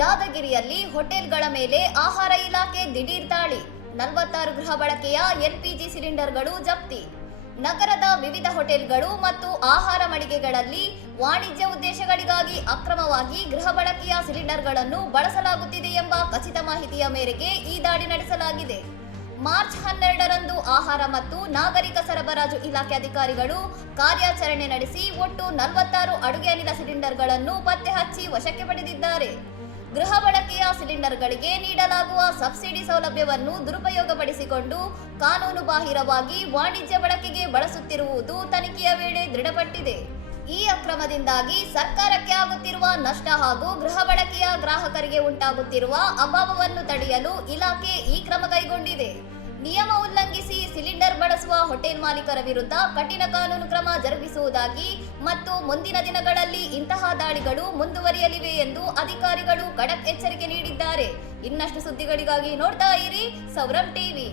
ಯಾದಗಿರಿಯಲ್ಲಿ ಹೋಟೆಲ್ಗಳ ಮೇಲೆ ಆಹಾರ ಇಲಾಖೆ ದಿಢೀರ್ ದಾಳಿ. 46 ಗೃಹ ಬಳಕೆಯ ಎಲ್ಪಿಜಿ ಸಿಲಿಂಡರ್ಗಳು ಜಪ್ತಿ. ನಗರದ ವಿವಿಧ ಹೋಟೆಲ್ಗಳು ಮತ್ತು ಆಹಾರ ಮಳಿಗೆಗಳಲ್ಲಿ ವಾಣಿಜ್ಯ ಉದ್ದೇಶಗಳಿಗಾಗಿ ಅಕ್ರಮವಾಗಿ ಗೃಹ ಬಳಕೆಯ ಸಿಲಿಂಡರ್ಗಳನ್ನು ಬಳಸಲಾಗುತ್ತಿದೆ ಎಂಬ ಖಚಿತ ಮಾಹಿತಿಯ ಮೇರೆಗೆ ಈ ದಾಳಿ ನಡೆಸಲಾಗಿದೆ. ಮಾರ್ಚ್ 12ರಂದು ಆಹಾರ ಮತ್ತು ನಾಗರಿಕ ಸರಬರಾಜು ಇಲಾಖೆ ಅಧಿಕಾರಿಗಳು ಕಾರ್ಯಾಚರಣೆ ನಡೆಸಿ ಒಟ್ಟು 46 ಅಡುಗೆ ಅನಿಲ ಸಿಲಿಂಡರ್ಗಳನ್ನು ಪತ್ತೆ ಹಚ್ಚಿ ವಶಕ್ಕೆ ಪಡೆದಿದ್ದಾರೆ. ಗೃಹ ಬಳಕೆಯ ಸಿಲಿಂಡರ್ಗಳಿಗೆ ನೀಡಲಾಗುವ ಸಬ್ಸಿಡಿ ಸೌಲಭ್ಯವನ್ನು ದುರುಪಯೋಗಪಡಿಸಿಕೊಂಡು ಕಾನೂನು ಬಾಹಿರವಾಗಿ ವಾಣಿಜ್ಯ ಬಳಕೆಗೆ ಬಳಸುತ್ತಿರುವುದು ತನಿಖೆಯ ವೇಳೆ ದೃಢಪಟ್ಟಿದೆ. ಈ ಅಕ್ರಮದಿಂದಾಗಿ ಸರ್ಕಾರಕ್ಕೆ ಆಗುತ್ತಿರುವ ನಷ್ಟ ಹಾಗೂ ಗೃಹ ಬಳಕೆಯ ಗ್ರಾಹಕರಿಗೆ ಉಂಟಾಗುತ್ತಿರುವ ಅಭಾವವನ್ನು ತಡೆಯಲು ಇಲಾಖೆ ಈ ಕ್ರಮ ಕೈಗೊಂಡಿದೆ. ನಿಯಮ ಉಲ್ಲಂಘಿಸಿ ಸಿಲಿಂಡರ್ ಬಳಸುವ ಹೋಟೆಲ್ ಮಾಲೀಕರ ವಿರುದ್ಧ ಕಠಿಣ ಕಾನೂನು ಕ್ರಮ ಜರುಗಿಸುವುದಾಗಿ ಮತ್ತು ಮುಂದಿನ ದಿನಗಳಲ್ಲಿ ಇಂತಹ ದಾಳಿಗಳು ಮುಂದುವರಿಯಲಿವೆ ಎಂದು ಅಧಿಕಾರಿಗಳು ಖಡಕ್ ಎಚ್ಚರಿಕೆ ನೀಡಿದ್ದಾರೆ. ಇನ್ನಷ್ಟು ಸುದ್ದಿಗಳಿಗಾಗಿ ನೋಡ್ತಾ ಇರಿ ಸೌರಂ ಟಿವಿ.